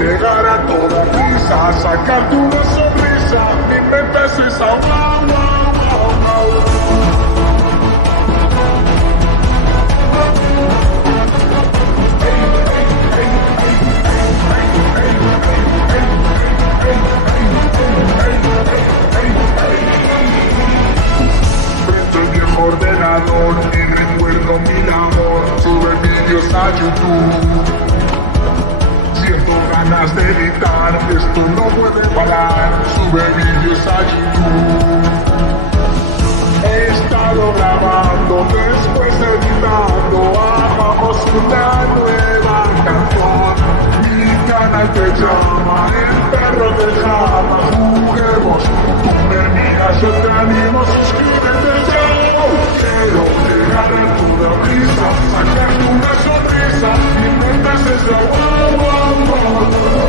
llegar a toda prisa, sacarte una sonrisa, mi mente es esa wow, wow, wow, wow. Prendo el viejo ordenador y recuerdo mi labor, sube vídeos a YouTube. Siento ganas de gritar, esto no puede parar, sube vídeos a YouTube. He estado grabando, después editando, hagamos una nueva canción. Mi canal te llama, el perro te llama, juguemos, tú me miras, yo te animo, suscríbete ya. Quiero llegar a toda prisa, sacarte una sonrisa, mi mente es esa wow, wow, wow.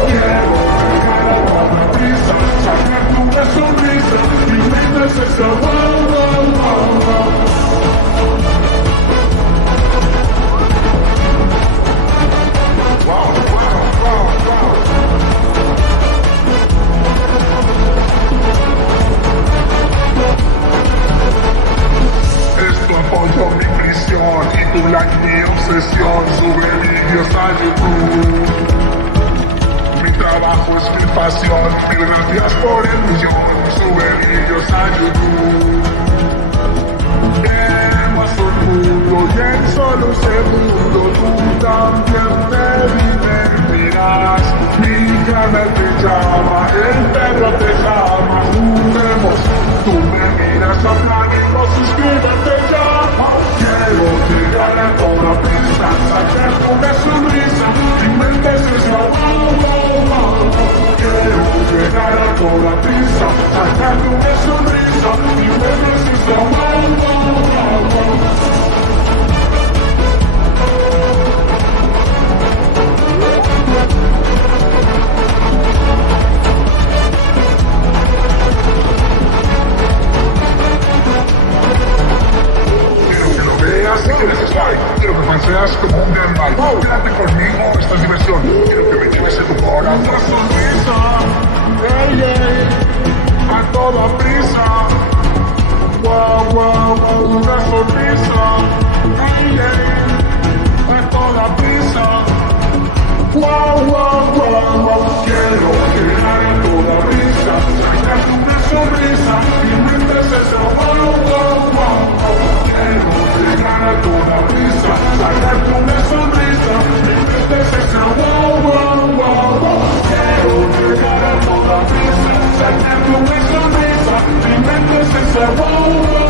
Quiero llegar a toda prisa, sacarte una sonrisa, mi mente es esa wow, wow, wow, wow. Wow, wow, wow, wow. Esto apoyo mi prisión y tu like mi obsesión, sube vídeos a YouTube. Mi trabajo es mi pasión, mil gracias por el millón, sube vídeos a YouTube. Queremos un mundo y en solo un segundo tú también te divertirás. Mi canal te llama, el perro te llama, juguemos, tú me miras, aplaudimos, suscríbete ya. Quiero llegar a toda prisa, sacarte una sonrisa, mi mente es esa wow, wow, wow. Quiero llegar a toda prisa, sacarte una sonrisa, mi mente es esa wow, wow, wow, wow. Si quieres slide, quiero que paseas como un animal. Quédate conmigo, esta es diversión. Quiero que me lleves en tu corazón. Una sonrisa, hey, hey, a toda prisa. Wow, wow, una sonrisa, hey, hey, a toda prisa. Wow, wow, wow, wow. Quiero llegar a toda prisa, sacarte una sonrisa, mi mente es esa wow, wow, wow. Quiero llegar a toda prisa, sacarte una sonrisa, mi mente es esa wow, wow, wow, wow. Quiero llegar a toda prisa, sacarte una sonrisa, mi mente es esa wow, wow.